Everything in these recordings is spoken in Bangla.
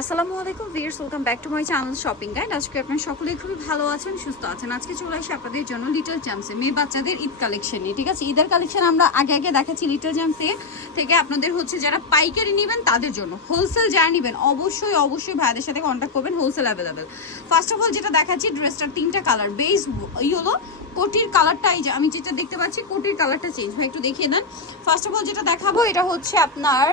আসসালামু আলাইকুম viewers welcome back to my channel shopping guide আজকে আপনারা সকলেই খুবই ভালো আছেন, সুস্থ আছেন। আজকে চলে আসি আপনাদের জন্য লিটল চ্যাম্পসে মেয়ে বাচ্চাদের ঈদ কালেকশনে ঠিক আছে? ঈদের কালেকশন আমরা আগে আগে দেখাচ্ছি লিটল চ্যাম্পসে থেকে আপনাদের হচ্ছে যারা পাইকারি নেবেন তাদের জন্য। হোলসেল যারা নেবেন অবশ্যই অবশ্যই ভাইদের সাথে কন্ট্যাক্ট করবেন wholesale available first of all যেটা দেখাচ্ছি ড্রেসটার তিনটা কালার বেস ই হলো কোটির কালারটা এই যে আমি যেটা দেখতে পাচ্ছি কোটির কালারটা চেঞ্জ ভাই একটু দেখিয়ে দেন। ফার্স্ট অফ অল যেটা দেখাবো এটা হচ্ছে আপনার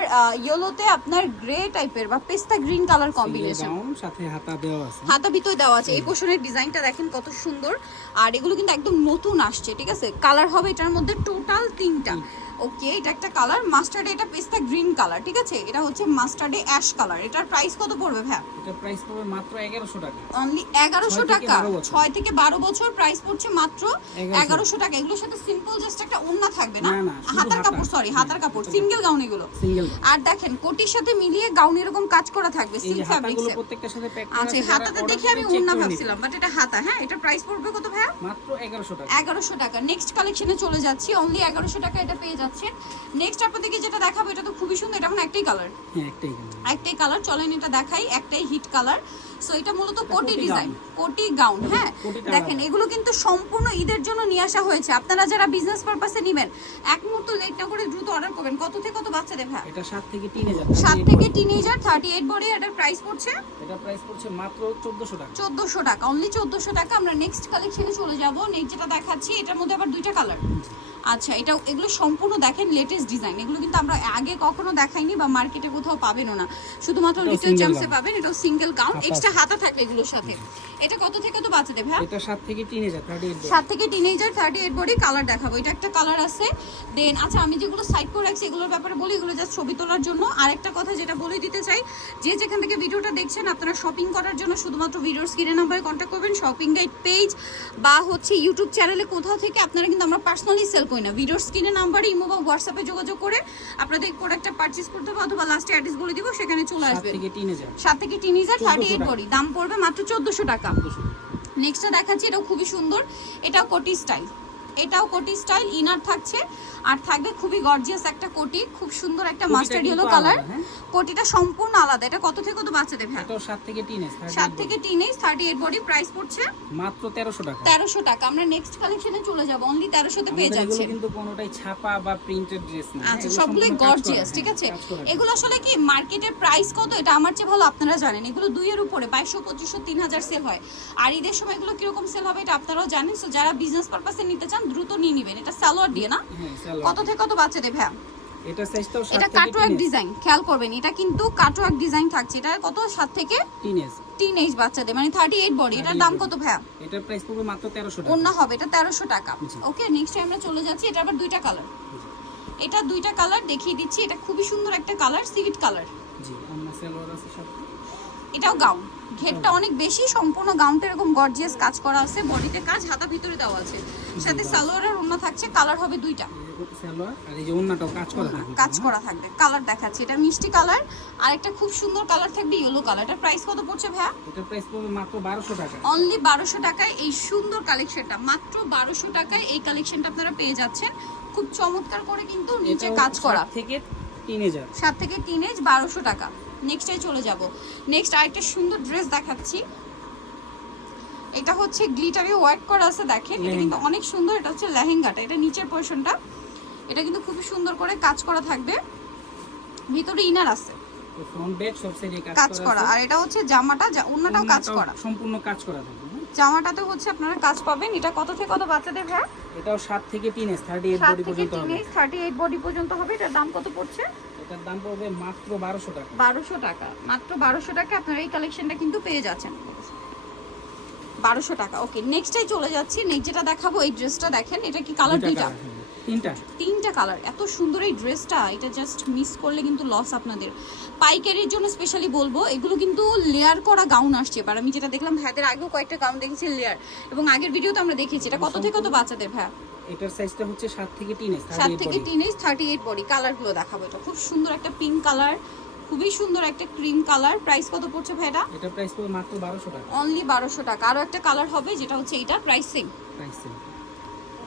ইয়েলোতে আপনার গ্রে টাইপের বা পেস্তা গ্রিন কালার কম্বিনেশন সাথে হাতা দেওয়া আছে। হাতা ভিতরে দেওয়া আছে। এই পোর্শনের ডিজাইনটা দেখেন কত সুন্দর। আর এগুলো কিন্তু একদম নতুন আসছে ঠিক আছে? কালার হবে এটার মধ্যে টোটাল তিনটা। ওকে এটা একটা কালার মাস্টার্ডে এটা পেস্তা গ্রিন কালার ঠিক আছে? এটা হচ্ছে মাস্টার্ডে অ্যাশ কালার এটার প্রাইস কত পড়বে ভাই এটা প্রাইস পড়বে মাত্র 1100 টাকা। অনলি এগারোশো ছয় থেকে টাকা? বারো বছর। থেকে বারো বছর প্রাইস পড়ছে মাত্র 1100 এগারোশো টাকা। এগুলোর সাথে সিম্পল জাস্ট একটা ওড়না থাকবে না? হাতার কাপড় সরি হাতার কাপড় সিঙ্গেল গাউন এগুলো। সিঙ্গেল আর দেখেন কোটির সাথে মিলিয়ে গাউন এরকম কাজ করা থাকবে সিল্ক ফ্যাব্রিক্সে প্রত্যেকটার সাথে প্যাক করা আচ্ছা আছে হাতাতে দেখে আমি ওড়না ভাবছিলাম বাট এটা হাতা হ্যাঁ? এটা প্রাইস পড়বে কত নিবেন। মাত্র 1100 টাকা। এগারোশো টাকা। নেক্সট কালেকশনে চলে যাচ্ছি। অনলি এগারোশো টাকা এটা পেয়ে যাচ্ছে। নেক্সট আপনাদেরকে যেটা দেখাবো এটা তো খুবই সুন্দর এটা এখন একটাই কালার হ্যাঁ একটাই কালার একটাই কালার চলেন এটা দেখাই একটাই হিট কালার সো এটা মূলত কোটি ডিজাইন কোটি গাউন হ্যাঁ। দেখেন এগুলো কিন্তু সম্পূর্ণ ঈদের জন্য নিয়ে আসা হয়েছে। আপনারা যারা বিজনেস পারপাসে নেবেন এক মুহূর্ত লেট না করে দ্রুত অর্ডার করবেন। কত থেকে কত বাচ্চাদের ভাই এটা 7 থেকে 3000 সাত থেকে টিনেজার থার্টি এইট বডি এটার প্রাইস পড়ছে? এটা প্রাইস পড়ছে মাত্র 1400 টাকা। চোদ্দোশো টাকা অনলি চোদ্দোশো টাকা। আমরা নেক্সট কালেকশনে চলে যাব। নেক্সট যেটা দেখাচ্ছি এটার মধ্যে আবার দুইটা কালার আচ্ছা এটা এগুলো সম্পূর্ণ দেখেন লেটেস্ট ডিজাইন এগুলো কিন্তু আমরা আগে কখনো দেখাইনি বা মার্কেটে কোথাও পাবেনও না। শুধুমাত্র লিটল gown। পাবেন এটা সিঙ্গেল গাউন এক্সট্রা হাতা থাকে এগুলোর সাথে। এটা কত থেকে কত বাচ্চাদের ভাই এটা 7 থেকে 3000 38 সাত থেকে teenager thirty eight body colour দেখাবো। এটা একটা কালার আছে। দেন আচ্ছা আমি যেগুলো সাইড করে রাখছি এগুলোর ব্যাপারে বলি এগুলো জাস্ট ছবি তোলার জন্য। আরেকটা কথা যেটা বলে দিতে চাই যে যেখান থেকে ভিডিওটা দেখছেন আপনারা শপিং করার জন্য শুধুমাত্র ভিডিওর স্ক্রিনে নাম্বারে কন্ট্যাক্ট করবেন। শপিং গাইড পেজ বা হচ্ছে ইউটিউব চ্যানেলে কোথাও থেকে আপনারা কিন্তু আমরা পার্সোনালি সেল করি না। ভিডিওর স্ক্রিনে নাম্বারে ইমো বা হোয়াটসঅ্যাপে যোগাযোগ করে আপনাদের প্রোডাক্টটা পারচেস করতে হবে অথবা লাস্টে অ্যাড্রেস বলে দিব সেখানে চলে আসবে। সাত থেকে 3000 সাত থেকে টিনেজার থার্টি এইট 1400 বডি। দাম পড়বে মাত্র চোদ্দোশো টাকা। নেক্সটটা দেখাচ্ছি এটাও খুবই সুন্দর। এটাও কোটি স্টাইল এটাও কোটি স্টাইল ইনার থাকছে। আর থাকবে খুবই গর্জিয়াস একটা কোটি খুব সুন্দর একটা মাস্টার্ড ইয়েলো কালার? কোটিটা সম্পূর্ণ আলাদা। এটা কত থেকে কত বাচ্চাদের ভাই? এটাও 7 থেকে 3000 সাত থেকে teenage thirty eight body price পড়ছে মাত্র 1300 টাকা। তেরোশো টাকা। আমরা নেক্সট কালেকশনে চলে যাব। অনলি তেরোশোতে পেয়ে যাচ্ছে। কিন্তু কোনোটাই ছাপা বা প্রিন্টেড ড্রেস না। আচ্ছা করা, গর্জিয়াস ঠিক হ্যাঁ, আছে? এগুলো আসলে কি মার্কেটের প্রাইস কত? এটা আমার চেয়ে ভালো আপনারা জানেন। এগুলো দুইয়ের উপরে বাইশশো পঁচিশশো তিন হাজার সেল হয়। আর ঈদের সময় এগুলো কীরকম সেল হবে এটা আপনারাও জানেন। সো যারা বিজনেস পারপাসে নিতে চান দ্রুত নিয়ে নেবেন। এটা সালোয়ার দিয়ে না? হ্যাঁ কত থেকে কত বাচ্চাদের ভ্যা এটা সাইজটাও এটা কাটওয়ার্ক ডিজাইন খেয়াল করবেন এটা কিন্তু কাটওয়ার্ক ডিজাইন থাকছে। এটা কত? সাত থেকে টিনেজ টিন বাচ্চাদের মানে থার্টি এইট বডি এটার দাম কত ভ্যা এটার প্রাইস পড়বে মাত্র 1300 টাকা। অন্য হবে এটা তেরোশো টাকা। ওকে নেক্সট আমরা চলে যাচ্ছি এটা আবার দুইটা কালার এটা দুইটা কালার দেখিয়ে দিচ্ছি এটা খুবই সুন্দর একটা কালার সিভিট কালার জি আমরা সালোয়ার আছে সব এটাও গাউন ঘেরটা অনেক বেশি সম্পূর্ণ গাউনটা এরকম গর্জিয়াস কাজ করা আছে বডিতে কাজ হাতা ভিতরে দেওয়া আছে। সাথে সালোয়ারের অন্য থাকছে কালার হবে দুইটা। কাজ করা থাকবে কালার দেখাচ্ছে। এটা মিষ্টি কালার আর একটা খুব সুন্দর কালার থাকবে ইয়েলো কালার প্রাইস কত পড়ছে ভাইয়া? এটার প্রাইস পড়বে মাত্র 1200 টাকা। অনলি টাকায় এই সুন্দর কালেকশনটা মাত্র টাকায় এই কালেকশনটা আপনারা পেয়ে যাচ্ছেন। খুব চমৎকার করে কিন্তু নিচে কাজ করা। থেকে 3000 সাত থেকে টিনেজ বারোশো টাকা। নেক্সটে চলে যাব। নেক্সট আরেকটা সুন্দর ড্রেস দেখাচ্ছি। এটা হচ্ছে গ্লিটারে ওয়ার্ক করা আছে দেখেন। এটা কিন্তু অনেক সুন্দর। এটা হচ্ছে লেহেঙ্গাটা। এটা নিচের পোর্শনটা এটা কিন্তু খুবই সুন্দর করে কাজ করা থাকবে। ভিতরে ইনার আছে। কাজ করা আর এটা হচ্ছে জামাটা। যা- কাজ করা। সম্পূর্ণ কাজ করা থাকবে হ্যাঁ? জামাটাতে হচ্ছে আপনারা কাজ পাবেন। এটা কত থেকে কত বাচ্চাদের ভ্যা এটাও 7 থেকে 30 38 বডি পর্যন্ত হবে। টিনেজ থার্টি এইট বডি পর্যন্ত হবে। এটার দাম কত পড়ছে? এটার দাম পড়বে মাত্র 1200 টাকা। বারোশো টাকা। মাত্র বারোশো টাকা আপনারা এই কালেকশনটা কিন্তু পেয়ে যাচ্ছেন। বারোশো টাকা। ওকে নেক্সটটাই চলে যাচ্ছি। নেক্সট যেটা দেখাবো এই ড্রেসটা দেখেন এটা কি কালার দুইটা হ্যাঁ। তিনটা। তিনটা কালার এত সুন্দর এই ড্রেসটা এটা জাস্ট মিস করলে কিন্তু লস আপনাদের। পাইকারির জন্য স্পেশালি বলব এগুলো কিন্তু লেয়ার করা গাউন আসছে। এবার আমি যেটা দেখলাম ভাইদের আগেও কয়েকটা গাউন দেখেছি লেয়ার এবং আগের ভিডিওতে আমরা দেখেছি এটা কত থেকে কত বাচ্চাদের ভাই এটার সাইজটা হচ্ছে 7 থেকে 30 সাত 38 থেকে body teenage thirty eight body কালারগুলো দেখাবো এটা। খুব সুন্দর একটা পিঙ্ক কালার খুবই সুন্দর একটা ক্রিম কালার প্রাইস কত পড়ছে ভাইটা এটার প্রাইস পড়বে মাত্র 1200 টাকা। অনলি বারোশো টাকা। আরও একটা কালার হবে যেটা হচ্ছে এইটা প্রাইস সেম প্রাইস সেম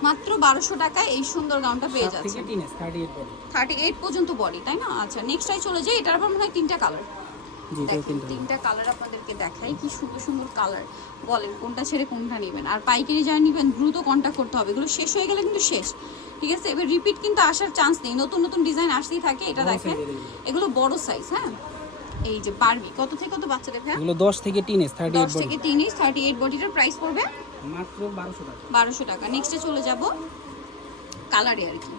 মাত্র বারোশো টাকায় এই সুন্দর গাউনটা পেয়ে 7 থেকে যাচ্ছে 30 38 বডি থার্টি এইট পর্যন্ত বডি তাই না? আচ্ছা নেক্সটটাই চলে যাই। এটার আবার মনে হয় তিনটা কালার দেখেন তিনটা। কালার আপনাদেরকে দেখাই। কি সুন্দর সুন্দর কালার বলেন কোনটা ছেড়ে কোনটা নেবেন। আর পাইকারি যারা নেবেন দ্রুত কন্ট্যাক্ট করতে হবে। এগুলো শেষ হয়ে গেলে কিন্তু শেষ। ঠিক আছে? এবার রিপিট কিন্তু আসার চান্স নেই। নতুন নতুন ডিজাইন আসতেই থাকে এটা দেখেন। এগুলো। বড় সাইজ হ্যাঁ? এই যে বারবি কত থেকে কত বাচ্চাদের ভাইয়া? এগুলো দশ থেকে টিনেজ থার্টি দশ থেকে তিন ইঞ্চ থার্টি এইট বডিটার প্রাইস পড়বে? মাত্র বারোশো টাকা। বারোশো টাকা। নেক্সটে চলে যাব কালারে আর কি।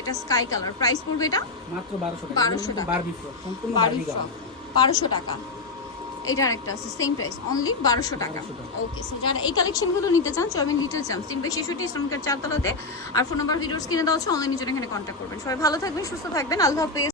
এটা স্কাই কালার প্রাইস পড়বে এটা? মাত্র বারোশো টাকা। 1200 টাকা। বারবি ফ্রক সম্পূর্ণ বারবি ফ্রক বারোশো টাকা। এটা আরেকটা আছে সেম প্রাইস অনলি বারোশো টাকা। 1200 ওকে সো যারা এই কালেকশনগুলো নিতে চান চলবেন লিটল চান তিন শিশুটি ছেষট্টি ইসলামকার চারতলাতে। আর ফোন নাম্বার ভিডিওস কিনে দেওয়া হচ্ছে অনলাইনে জন্য এখানে কন্ট্যাক্ট করবেন। সবাই ভালো থাকবেন সুস্থ থাকবেন আল্লাহ হাফেজ।